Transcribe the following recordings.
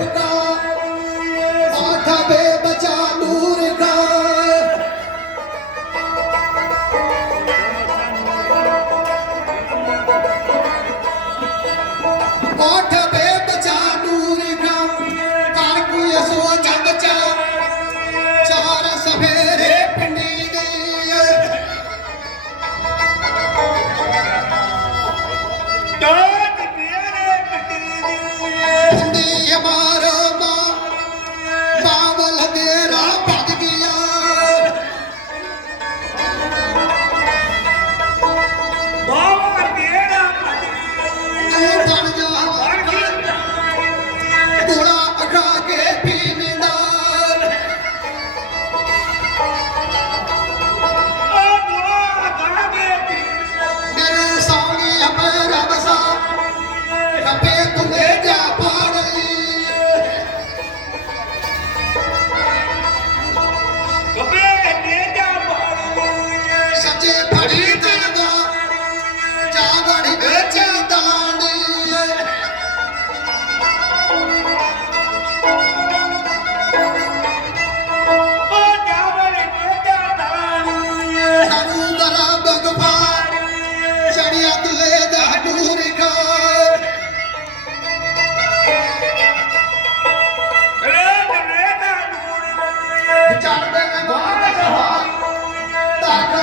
ಬೇಕು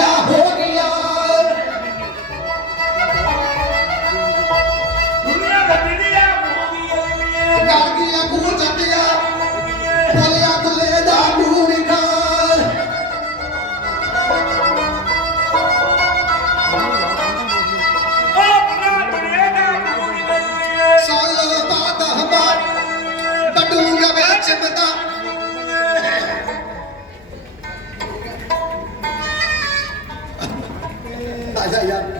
दिया हो ja, ja.